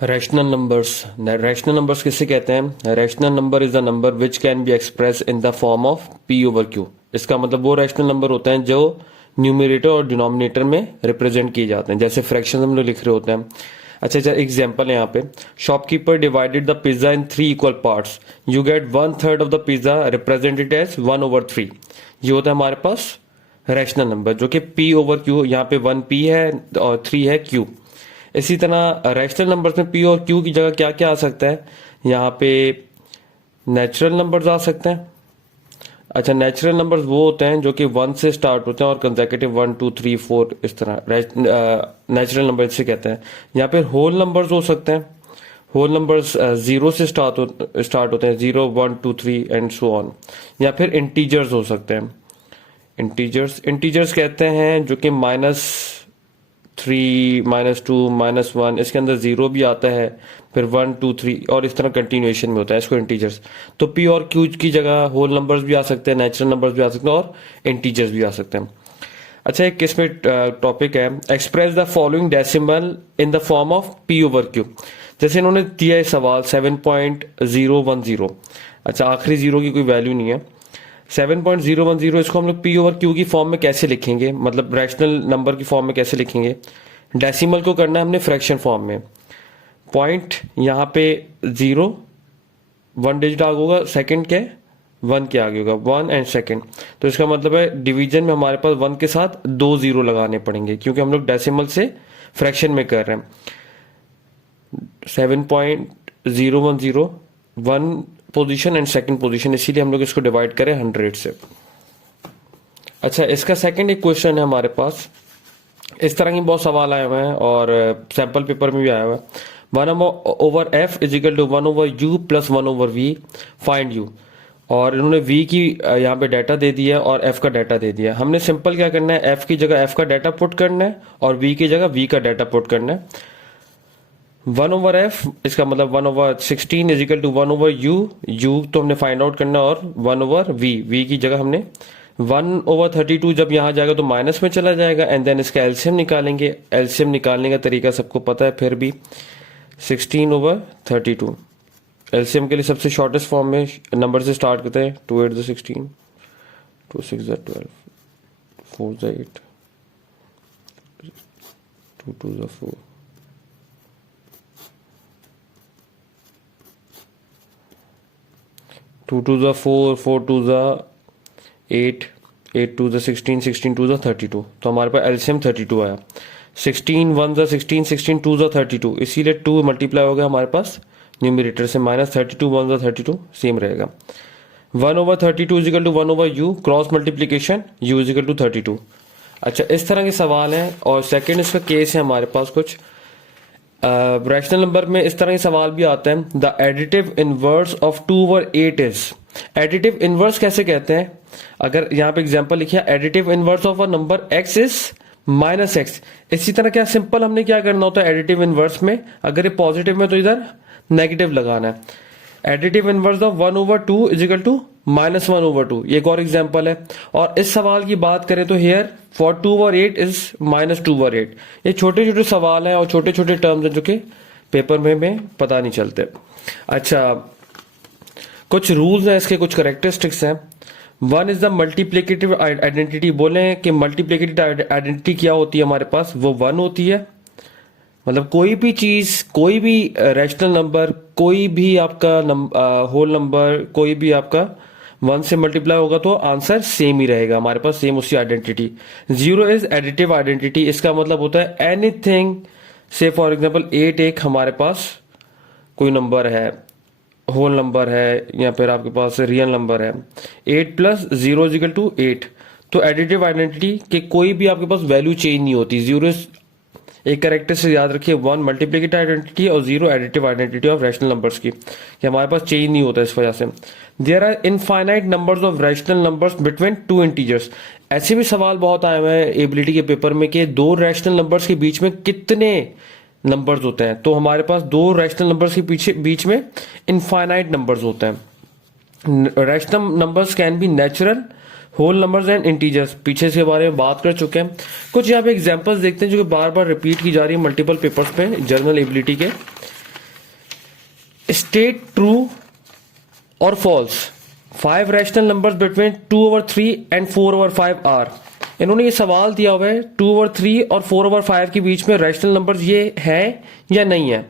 Rational numbers किसे कहते हैं? Rational number is the number which can be express in the form of P over Q. इसका मतलब वो रैशनल नंबर होते हैं जो न्यूमरेटर और डिनोमिनेटर में रिप्रेजेंट किए जाते हैं, जैसे फ्रैक्शन हम लोग लिख रहे होते हैं। अच्छा, एग्जाम्पल है यहाँ पे, shopkeeper divided the pizza in 3 equal parts, you get 1/3 of the pizza represented as 1/3। ये होता है हमारे पास रैशनल नंबर जो कि पी ओवर क्यू, यहाँ पे 1 पी है और 3 है क्यू। इसी तरह रैशनल नंबर्स में पी और क्यू की जगह क्या क्या आ सकता है? यहाँ पे नेचुरल नंबर्स आ सकते हैं। अच्छा, नेचुरल नंबर्स वो होते हैं जो कि 1 से स्टार्ट होते हैं और कंसेक्यूटिव 1 2 3 4 इस तरह नेचुरल नंबर इसे कहते हैं। यहाँ पे होल नंबर्स हो सकते हैं। होल नंबर्स 0 से स्टार्ट होते हैं, 0 1 2 3 एंड सो ऑन। या फिर इंटीजर्स हो सकते हैं। इंटीजर्स कहते हैं जो कि -3 -2 -1, इसके अंदर 0 भी आता है, फिर 1 2 3 और इस तरह कंटिन्यूएशन में होता है, इसको इंटीजर्स। तो पी और क्यू की जगह होल नंबर्स भी आ सकते हैं, नेचुरल नंबर्स भी आ सकते हैं और इंटीजर्स भी आ सकते हैं। अच्छा, एक किस्म टॉपिक है, express the following decimal in the form of P over Q. जैसे इन्होंने दिया है सवाल 7.010। अच्छा, आखिरी जीरो की कोई वैल्यू नहीं है। 7.010 इसको हम लोग पी ओवर क्यू की फॉर्म में कैसे लिखेंगे, मतलब रैशनल नंबर की फॉर्म में कैसे लिखेंगे? डेसिमल को करना है हमने फ्रैक्शन फॉर्म में। पॉइंट यहाँ पे 0 1 डिजिट आगे होगा, सेकंड के 1 के आगे होगा, 1 एंड सेकंड। तो इसका मतलब है डिवीजन में हमारे पास 1 के साथ 2 0 लगाने पड़ेंगे, क्योंकि हम लोग डेसिमल से फ्रैक्शन में कर रहे हैं। 7.010 1 पोजीशन एंड सेकंड पोजीशन, इसीलिए हम लोग इसको डिवाइड करें 100 से। अच्छा, इसका सेकंड एक क्वेश्चन है हमारे पास। इस तरह की बहुत सवाल आए हुए हैं और सैंपल पेपर में भी आया हुआ है। 1/f is equal to 1/u plus 1/v, find u। और इन्होंने v की यहाँ पे डाटा दे दिया है और f का डाटा दे दिया है। हमने सिंपल क्या करना है, f की जगह f का डाटा पुट करना है और v की जगह v का डाटा पुट करना है। 1/f इसका मतलब 1/16 is equal to 1/u, u तो हमने फाइंड आउट करना है, और 1/v, v की जगह हमने 1/32 जब यहाँ जाएगा तो माइनस में चला जाएगा, एंड देन इसका एलसीएम निकालेंगे। एलसीएम निकालने का तरीका सबको पता है, फिर भी 16/32। एलसीएम के लिए सबसे शॉर्टेस्ट फॉर्म में नंबर से स्टार्ट करते हैं। 2 8 16, 2 6 12, 4 8, 2 2 4, 2 2 4, 4 2 8, 8 2 16, 16 2 32। तो हमारे पास एलसीएम 32 आया। 16 1 16, 16 2 32, इसीलिए 2 मल्टीप्लाई हो गया हमारे पास न्यूमरेटर से, -32 1 32 सेम रहेगा। 1/32 is equal to 1/u, cross multiplication u is equal to 32। अच्छा, इस तरह के सवाल हैं। और सेकंड इसका केस है हमारे पास कुछ रैशनल नंबर में इस तरह के सवाल भी आते हैं। The additive inverse of 2/8 is. Additive inverse कैसे कहते हैं? अगर यहाँ पे एग्जांपल लिखिए, additive inverse of a number x is -x। इसी तरह क्या सिंपल हमने क्या करना होता है एडिटिव इनवर्स में, अगर ये पॉजिटिव में तो इधर नेगेटिव लगाना है। Additive inverse of 1/2 is equal to -1/2, ये एक और एग्जांपल है। और इस सवाल की बात करें तो हियर फॉर 2/8 इज -2/8। ये छोटे छोटे सवाल हैं और छोटे छोटे टर्म्स हैं जो कि पेपर में पता नहीं चलते। अच्छा, कुछ रूल्स हैं इसके, कुछ करेक्टरिस्टिक्स हैं। 1 इज द मल्टीप्लिकेटिव आइडेंटिटी। बोले कि मल्टीप्लिकेटिव आइडेंटिटी क्या होती है हमारे पास, वो 1 होती है। मतलब कोई भी चीज, कोई भी रैशनल नंबर, कोई भी आपका होल नंबर, कोई भी आपका 1 से मल्टीप्लाई होगा तो आंसर सेम ही रहेगा हमारे पास, सेम उसी आइडेंटिटी। 0 is additive identity. इसका मतलब होता है एनीथिंग, से फॉर एग्जांपल 8 एक हमारे पास कोई नंबर है, होल नंबर है, या फिर आपके पास रियल नंबर है, 8 + 0 इज इक्वल टू 8। तो एडिटिव आइडेंटिटी के कोई भी आपके पास वैल्यू चेंज नहीं होती। 0 एक कैरेक्टर से याद रखिए, 1 मल्टीप्लिकेटिव आइडेंटिटी और 0 additive identity of rational numbers की, कि हमारे पास चेंज नहीं होता इस वजह से। There are infinite numbers of rational numbers between 2 integers. ऐसे भी सवाल बहुत आए हुए हैं एबिलिटी के पेपर में कि 2 रैशनल नंबर्स के बीच में कितने नंबर्स होते हैं। तो हमारे पास 2 रैशनल नंबर्स के बीच में इनफाइनाइट नंबर्स होते हैं। Rational numbers can be natural, whole numbers and integers. पीछे इसके बारे में बात कर चुके हैं। कुछ यहाँ पे एग्जांपल्स देखते हैं जो कि बार बार रिपीट की जा रही है मल्टीपल पेपर्स पे जनरल एबिलिटी के। स्टेट ट्रू और false 5 rational numbers between 2/3 and 4/5 are. इन्होंने ये सवाल दिया हुआ है 2/3 और 4/5 के बीच में रैशनल नंबर्स ये है या नहीं है।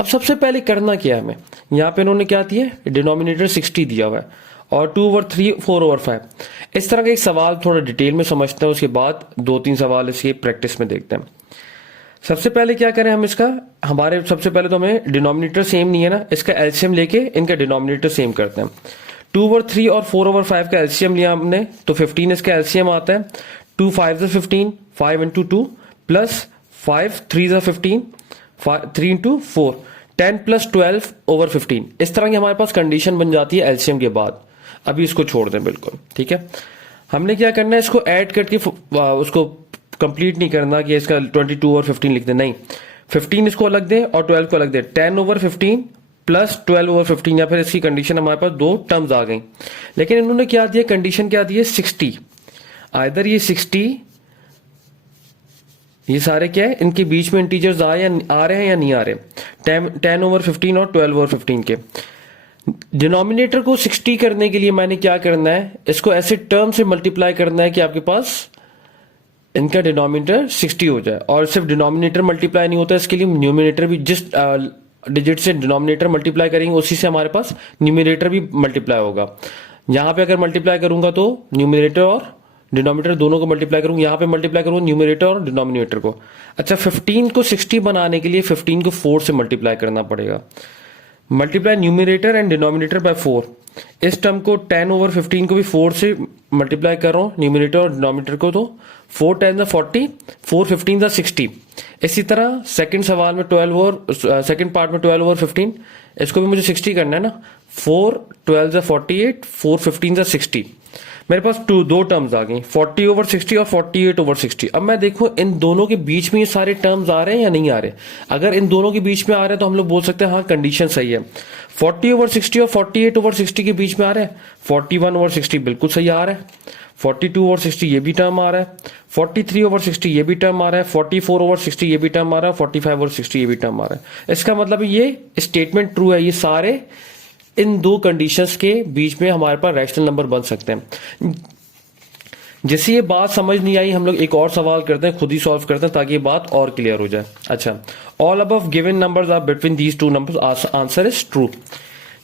अब सबसे पहले करना क्या है हमें, यहाँ पे इन्होंने क्या दिया है, डिनोमिनेटर 60 दिया हुआ है और 2/3 4/5। इस तरह का एक सवाल थोड़ा डिटेल में समझते हैं, उसके बाद 2-3 सवाल इसके प्रैक्टिस में देखते हैं। सबसे पहले क्या करें हम इसका, हमारे सबसे पहले तो हमें डिनोमिनेटर सेम नहीं है ना, इसका एलसीएम लेके इनका डिनोमिनेटर सेम करते हैं। 2/3 और 4/5 का एलसीएम लिया हमने तो 15 इसका एलसीएम आता है। 2 5 = 15, 5 × 2 प्लस 5 3 = 15, 3 × 4 10 + 12/15। इस तरह की हमारे पास कंडीशन बन जाती है एलसीएम के बाद। अभी इसको छोड़ दें बिल्कुल, ठीक है। हमने क्या करना है, इसको ऐड करके उसको कंप्लीट नहीं करना कि इसका 22 और 15 लिख दें, नहीं, 15 इसको अलग दें और 12 को अलग दें। 10/15 प्लस 12/15, या फिर इसकी कंडीशन हमारे पास 2 टर्म्स आ गई। लेकिन इन्होंने क्या दिया, कंडीशन क्या दी है, 60। आइदर ये 60, ये सारे क्या है, इनके बीच में इंटीजर्स आ रहे हैं या नहीं आ रहे, 10/15 और 12/15 के। डिनोमिनेटर को 60 करने के लिए मैंने क्या करना है, इसको ऐसे टर्म से मल्टीप्लाई करना है कि आपके पास इनका डिनोमिनेटर 60 हो जाए। और सिर्फ डिनोमिनेटर मल्टीप्लाई नहीं होता, इसके लिए न्यूमिनेटर भी, जिस डिजिट से डिनोमिनेटर मल्टीप्लाई करेंगे उसी से हमारे पास न्यूमिनेटर भी मल्टीप्लाई होगा। यहां पे अगर मल्टीप्लाई करूंगा तो न्यूमिनेटर और डिनोमिनेटर दोनों को मल्टीप्लाई करूंगा, यहां पे मल्टीप्लाई करूंगा न्यूमिनेटर और डिनोमिनेटर को। अच्छा, 15 को 60 बनाने के लिए 15 को 4 से मल्टीप्लाई करना पड़ेगा। Multiply numerator and denominator by 4। इस टर्म को 10/15 को भी 4 से मल्टीप्लाई कर रहा हूं, न्यूमिनेटर और डिनोमिनेटर को, तो 4 10 = 40, 4 15 = 60। इसी तरह सेकंड सवाल में 12 और सेकंड पार्ट में 12/15, इसको भी मुझे 60 करना है ना। 4 12 = 48, 4 15 = 60। मेरे पास दो टर्म्स आ गई, 40/60 और 48/60। अब मैं देखूं इन दोनों के बीच में ये सारे टर्म्स आ रहे हैं या नहीं आ रहे। अगर इन दोनों के बीच में आ रहे हैं तो हम लोग बोल सकते हैं हाँ कंडीशन सही है। 40/60 और 48/60 के बीच में आ रहे हैं, 41/60 बिल्कुल सही आ रहा है, 42/60 ये भी टर्म आ रहा है, 43/60 ये भी टर्म आ रहा है, 44/60 ये भी टर्म आ रहा है, 45/60 ये भी टर्म आ रहा है। इसका मतलब ये स्टेटमेंट ट्रू है, ये सारे इन दो कंडीशंस के बीच में हमारे पास रैशनल नंबर बन सकते हैं। जैसे ये बात समझ नहीं आई, हम लोग एक और सवाल करते हैं, खुद ही सॉल्व करते हैं ताकि ये बात और क्लियर हो जाए। अच्छा, all above given numbers are between these two numbers, answer is true.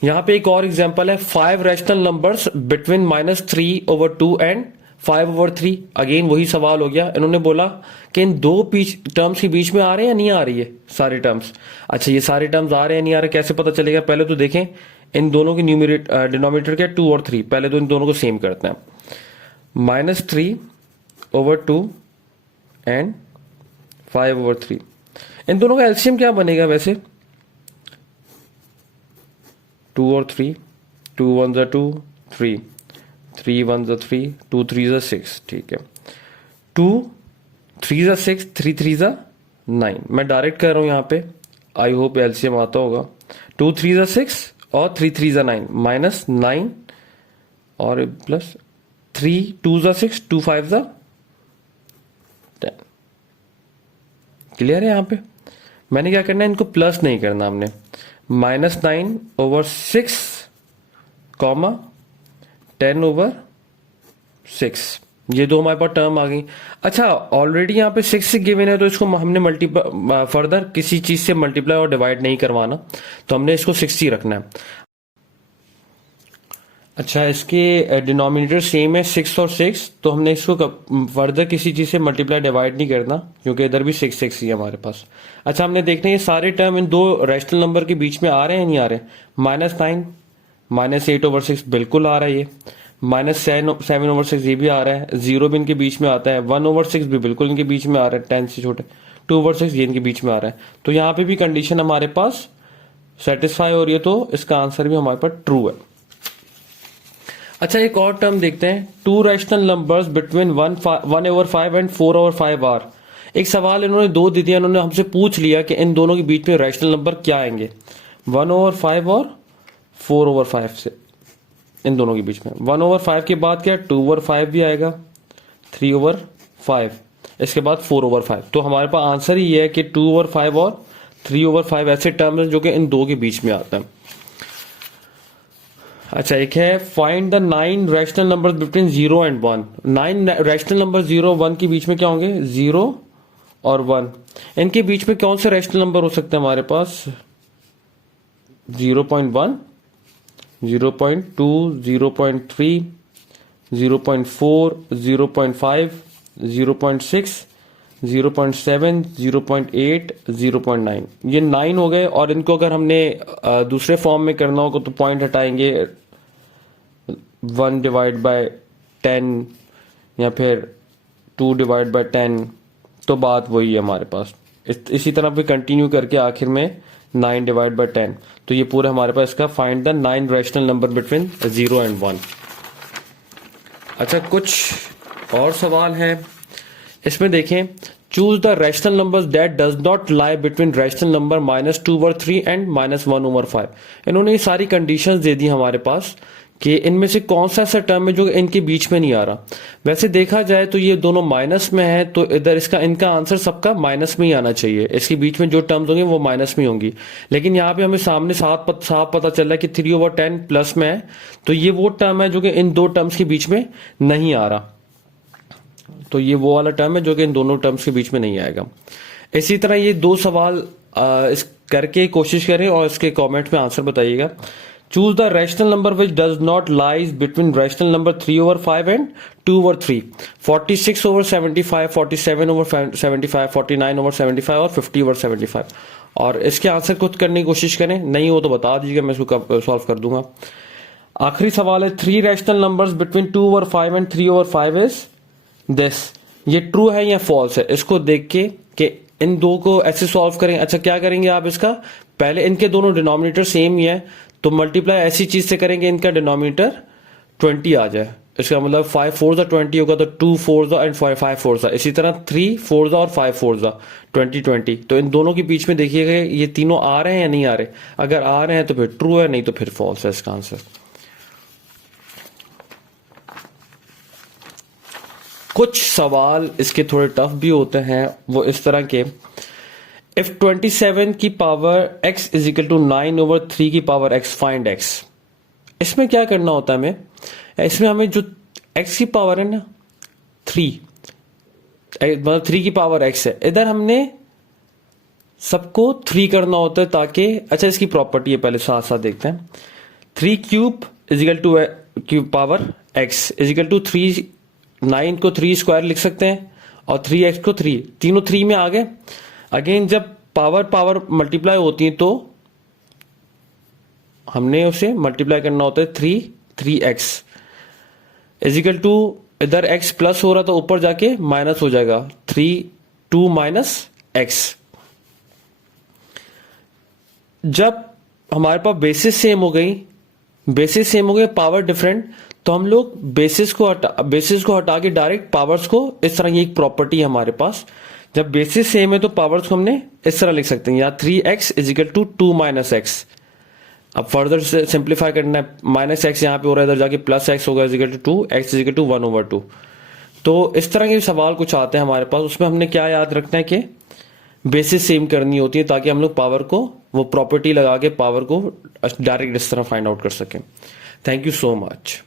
यहां पे एक और एग्जांपल है, 5 rational numbers between -3/2 and 5/3। Again वही सवाल हो गया, इन्होंने बोला कि इन दो टर्म्स के बीच में आ रहे हैं या नहीं आ रही है सारे टर्म्स। अच्छा, ये सारे टर्म्स आ रहे हैं नहीं आ रहे, कैसे पता चलेगा, पहले तो देखें इन दोनों की डिनोमिनेटर क्या, 2 और 3। पहले तो इन दोनों को सेम करते हैं, -3/2 एंड 5/3। इन दोनों का एलसीएम क्या बनेगा वैसे, 2 और 3, 2 1 = 2, 3 3 1 = 3, 2 3 = 6। ठीक है, 2 3 = 6, 3 3 = 9। मैं डायरेक्ट कर रहा हूं यहां पे, आई होप एलसीएम आता होगा। 2 3 = 6 और 3 3 = 9, -9 और प्लस 3 2 = 6, 2 5 = 10। क्लियर है। यहां पे मैंने क्या करना है, इनको प्लस नहीं करना, हमने -9/6 10/6, ये दो हमारे पास टर्म आ गई। अच्छा, ऑलरेडी यहाँ पे 6 से गिवन है तो इसको हमने मल्टीप्लाई फर्दर किसी चीज से मल्टीप्लाई और डिवाइड नहीं करवाना, तो हमने इसको 60 रखना है। अच्छा, इसके डिनोमिनेटर सेम है 6 और 6, तो हमने इसको फर्दर किसी चीज से मल्टीप्लाई डिवाइड नहीं करना, क्योंकि इधर भी 6 6 ही है हमारे पास। अच्छा, हमने देखना है ये सारे टर्म इन दो रैशनल नंबर के बीच में आ रहे हैं नहीं आ रहे। -9 -8/6 बिल्कुल आ रहा है, ये -7/6 ये भी आ रहा है, 0 भी इनके बीच में आता है, 1/6 भी बिल्कुल इनके बीच में आ रहा है, 10 से छोटे, 2/6 ये इनके बीच में आ रहा है। तो यहाँ पे भी कंडीशन हमारे पास सेटिस्फाई हो रही है, तो इसका आंसर भी हमारे पास ट्रू है। अच्छा, एक और टर्म देखते हैं, 2 rational numbers between 1/5 and 4/5 are. एक सवाल इन्होंने दो दे दिया, इन्होंने हमसे पूछ लिया कि इन दोनों के बीच में रैशनल नंबर क्या आएंगे, 1/5 और 4/5 से, इन दोनों के बीच में 1/5 के बाद क्या 2/5 भी आएगा, 3/5, इसके बाद 4/5। तो हमारे पास आंसर ही ये है कि 2/5 और 3/5 ऐसे टर्म है जो कि इन दो के बीच में आता है। अच्छा, एक है find the 9 rational number between 0 and 1। 9 rational number 0 1 के बीच में क्या होंगे? 0 और 1। इनके बीच में कौन से रैशनल नंबर हो सकते हैं हमारे पास? 0.1, 0.2, 0.3, 0.4, 0.5, 0.6, 0.7, 0.8, 0.9। ये 9 हो गए। और इनको अगर हमने दूसरे फॉर्म में करना होगा तो पॉइंट हटाएंगे 1 डिवाइड बाय 10 या फिर 2 डिवाइड बाय 10, तो बात वही है हमारे पास। इसी तरह भी कंटिन्यू करके आखिर में 9 डिवाइड बाय 10। तो ये पूरा हमारे पास इसका find the 9 rational number between 0 and 1। अच्छा, कुछ और सवाल हैं इसमें, देखें। Choose the rational numbers that does not lie between rational number -2/3 and -1/5। इन्होंने ये सारी कंडीशंस दे दी हमारे पास कि इनमें से कौन सा ऐसा टर्म है जो इनके बीच में नहीं आ रहा। वैसे देखा जाए तो ये दोनों माइनस में है, तो इधर इनका आंसर सबका माइनस में ही आना चाहिए। इसके बीच में जो टर्म्स होंगे वो माइनस में होंगी। लेकिन यहाँ पे हमें सामने साफ पता चल रहा है कि 3/10 प्लस में है, तो ये वो टर्म है जो कि इन दो टर्म्स के बीच में नहीं आ रहा। तो ये वो वाला टर्म है जो कि इन दोनों टर्म्स के बीच में नहीं आएगा। इसी तरह ये दो सवाल इस करके कोशिश करें और इसके कमेंट में आंसर बताइएगा। Choose the rational number which does not lies between rational number 3/5 and 2/3। 46/75, 47/75, 49/75 और 50/75। और इसके आंसर खुद करने की कोशिश करें, नहीं हो तो बता दीजिएगा, मैं इसको सॉल्व कर दूंगा। आखिरी सवाल है 3 rational numbers between 2/5 and 3/5 is this. ये ट्रू है या फॉल्स है, इसको देख के कि इन दो को ऐसे सॉल्व करेंगे। अच्छा, क्या करेंगे आप इसका? पहले इनके दोनों डिनोमिनेटर सेम ही है, तो मल्टीप्लाई ऐसी चीज से करेंगे इनका डिनोमिनेटर 20 आ जाए। इसका मतलब 5 4 20 होगा, तो 2 4 एंड 5 4। इसी तरह 3 4 और 5 4 20। तो इन दोनों के बीच में देखिएगा ये तीनों आ रहे हैं या नहीं आ रहे। अगर आ रहे हैं तो फिर ट्रू है, नहीं तो फिर फॉल्स है इसका आंसर। कुछ सवाल इसके थोड़े टफ भी होते हैं, वो इस तरह के। इफ 27 की power x is equal to 9/3 की पावर x, फाइंड x। इसमें क्या करना होता है हमें? इसमें हमें जो x की पावर है ना 3, मतलब 3 की पावर x है, इधर हमने सबको 3 करना होता है ताकि, अच्छा इसकी प्रॉपर्टी है पहले साथ साथ देखते हैं। 3 cube is equal to cube power x is equal to 3। 9 को 3 स्क्वायर लिख सकते हैं और 3x को 3, तीनों 3 में आ गए। अगेन जब पावर मल्टीप्लाई होती है तो हमने उसे मल्टीप्लाई करना होता है 3x इज इक्वल टू, इधर x प्लस हो रहा था ऊपर जाके माइनस हो जाएगा, 2 माइनस x। जब हमारे पास बेसिस सेम हो गई, पावर डिफरेंट, तो हम लोग बेसिस को हटा के डायरेक्ट पावर्स को, इस तरह ये एक प्रॉपर्टी है हमारे पास। जब बेसिस सेम है तो पावर्स को हमने इस तरह लिख सकते हैं, या 3x is equal to 2 minus x। अब फर्दर से सिंप्लीफाई करना है, माइनस x यहाँ पे हो रहा है, इधर जाके प्लस x होगा is equal to 2, x is equal to 1/2। तो इस तरह के सवाल कुछ आते हैं हमारे पास। उसमें हमने क्या याद रखना है कि बेसिस सेम करनी होती है ताकि हम लोग पावर को, वो प्रॉपर्टी लगा के पावर को डायरेक्ट इस तरह फाइंड आउट कर सकें। Thank you so much.